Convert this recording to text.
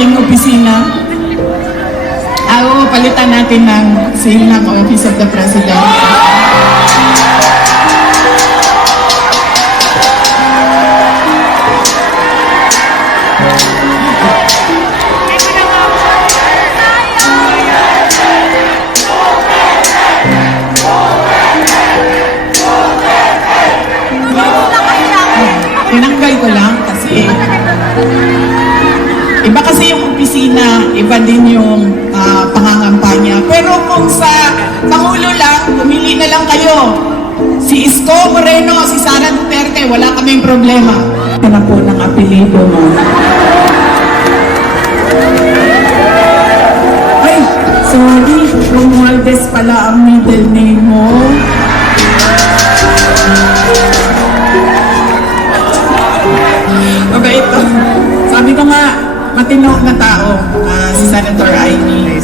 aking opisina. Palitan natin ng seal ng Office of the President. Tinanggal ko lang kasi iba kasi yung opisina, iba din yung pangangampanya. Pero kung sa Pangulo lang, pumili na lang kayo. Si Isko Moreno, si Sara Duterte, wala kaming problema. Ito na po ng apelido mo. Ay, sorry, Romualdez pala ang middle name mo. Okay, ito. Sabi ko nga, matino na tao, si Senator Amy.